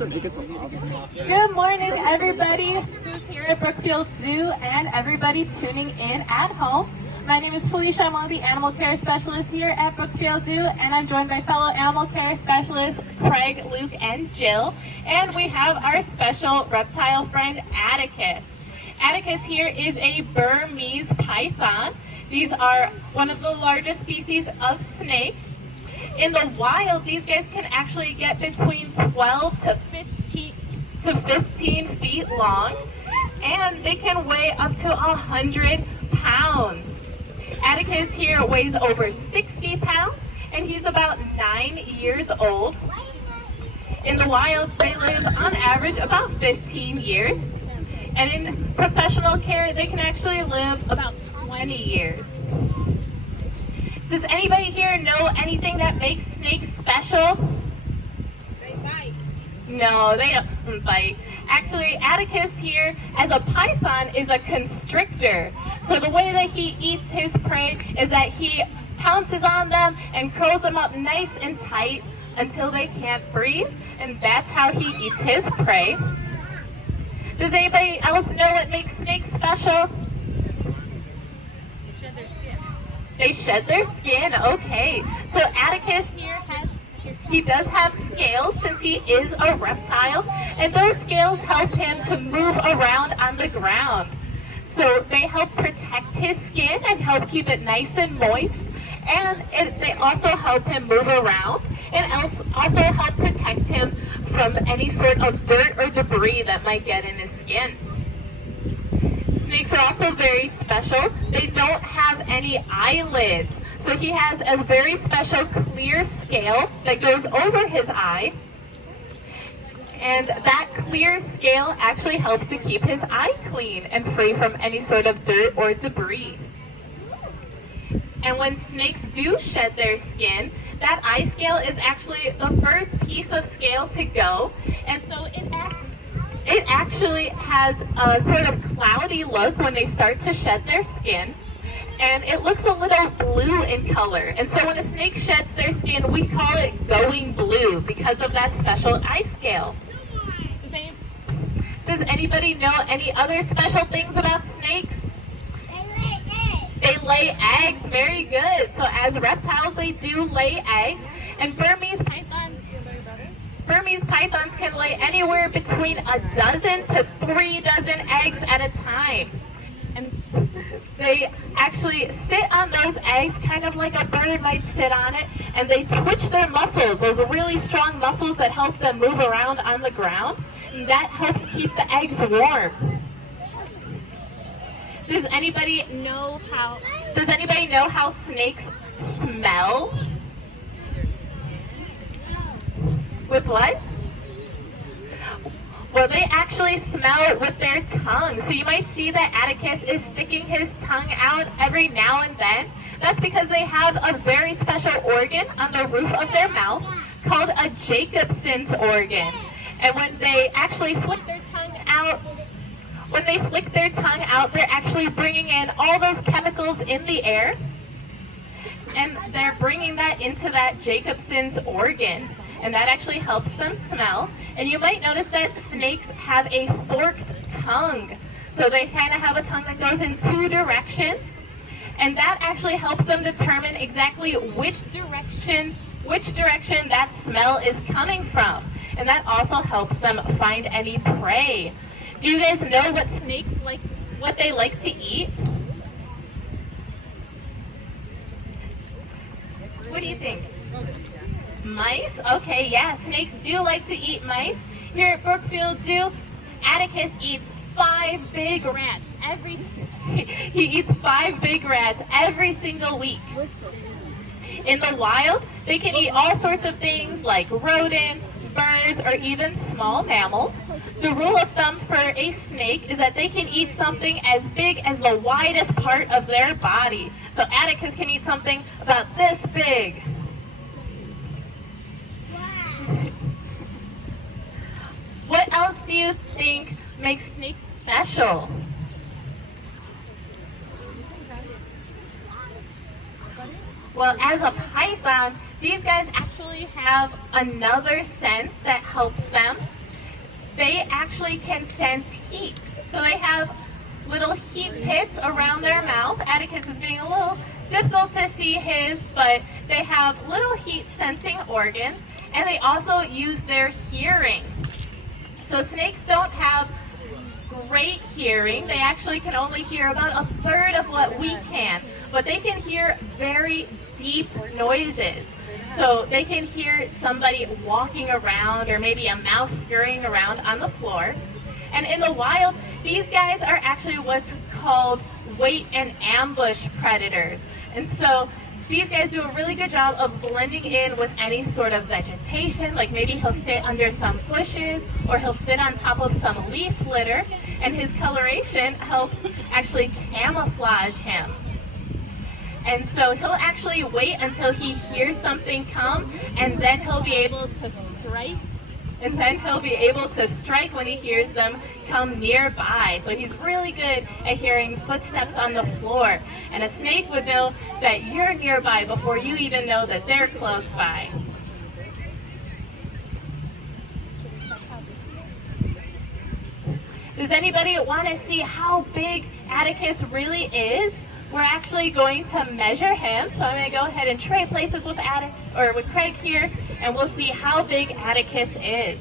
Good morning, everybody who's here at Brookfield Zoo and everybody tuning in at home. My name is Felicia. I'm one of the animal care specialists here at Brookfield Zoo, and I'm joined by fellow animal care specialists Craig, Luke, and Jill. And we have our special reptile friend, Atticus. Atticus here is a Burmese Python. These are one of the largest species of snake. In the wild, these guys can actually get between 12 to 15 feet long, and they can weigh up to 100 pounds. Atticus here weighs over 60 pounds, and he's about 9 years old. In the wild, they live on average about 15 years, and in professional care, they can actually live about 20 years. Does anybody here know anything that makes snakes special? They bite. No, they don't bite. Actually, Atticus here, as a python, is a constrictor. So the way that he eats his prey is that he pounces on them and curls them up nice and tight until they can't breathe, and that's how he eats his prey. Does anybody else know what makes snakes special? They shed their skin, okay. So Atticus here he does have scales since he is a reptile, and those scales help him to move around on the ground. So they help protect his skin and help keep it nice and moist, and they also help him move around and also help protect him from any sort of dirt or debris that might get in his skin. Snakes are also very special. They don't have any eyelids. So he has a very special clear scale that goes over his eye. And that clear scale actually helps to keep his eye clean and free from any sort of dirt or debris. And when snakes do shed their skin, that eye scale is actually the first piece of scale to go. And so it actually has a sort of cloudy look when they start to shed their skin, and it looks a little blue in color. And so when a snake sheds their skin, we call it going blue because of that special eye scale. Does anybody know any other special things about snakes? They lay eggs, very good. So as reptiles, they do lay eggs, and Burmese pythons can lay anywhere between 12 to 3 dozen eggs at a time. And they actually sit on those eggs kind of like a bird might sit on it, and they twitch their muscles, those really strong muscles that help them move around on the ground. And that helps keep the eggs warm. Does anybody know how snakes smell? With what? Well, they actually smell it with their tongue. So you might see that Atticus is sticking his tongue out every now and then. That's because they have a very special organ on the roof of their mouth called a Jacobson's organ. And when they actually flick their tongue out, they're actually bringing in all those chemicals in the air, and they're bringing that into that Jacobson's organ. And that actually helps them smell. And you might notice that snakes have a forked tongue. So they kind of have a tongue that goes in 2 directions. And that actually helps them determine exactly which direction that smell is coming from. And that also helps them find any prey. Do you guys know what snakes like, what they like to eat? What do you think? Mice? Okay, yeah, snakes do like to eat mice. Here at Brookfield Zoo, Atticus eats 5 big rats he eats 5 big rats every single week. In the wild, they can eat all sorts of things like rodents, birds, or even small mammals. The rule of thumb for a snake is that they can eat something as big as the widest part of their body. So Atticus can eat something about this big. What else do you think makes snakes special? Well, as a python, these guys actually have another sense that helps them. they actually can sense heat. So they have little heat pits around their mouth. Atticus is being a little difficult to see his, but they have little heat sensing organs, and they also use their hearing. So snakes don't have great hearing. They actually can only hear about a third of what we can, but they can hear very deep noises. So they can hear somebody walking around or maybe a mouse scurrying around on the floor. And in the wild, these guys are actually what's called wait and ambush predators. And so these guys do a really good job of blending in with any sort of vegetation, like maybe he'll sit under some bushes or he'll sit on top of some leaf litter, and his coloration helps actually camouflage him. And so he'll actually wait until he hears something come, and then he'll be able to strike. And then he'll be able to strike when he hears them come nearby. So he's really good at hearing footsteps on the floor. And a snake would know that you're nearby before you even know that they're close by. Does anybody want to see how big Atticus really is? We're actually going to measure him, so I'm going to go ahead and trade places with with Craig here, and we'll see how big Atticus is.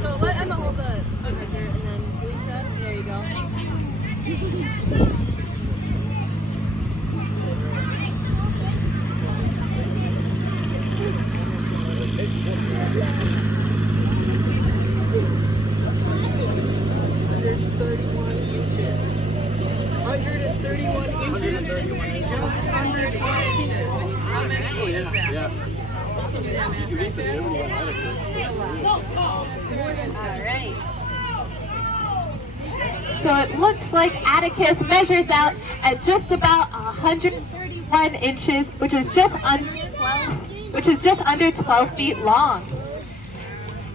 So let Emma hold the okay here, and then Alicia, there you go. So it looks like Atticus measures out at just about 131 inches, which is just under 12 feet long.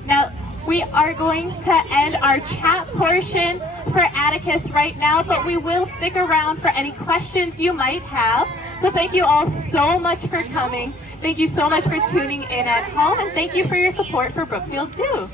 Now, we are going to end our chat portion for Atticus right now, but we will stick around for any questions you might have. So thank you all so much for coming. Thank you so much for tuning in at home, and thank you for your support for Brookfield Zoo.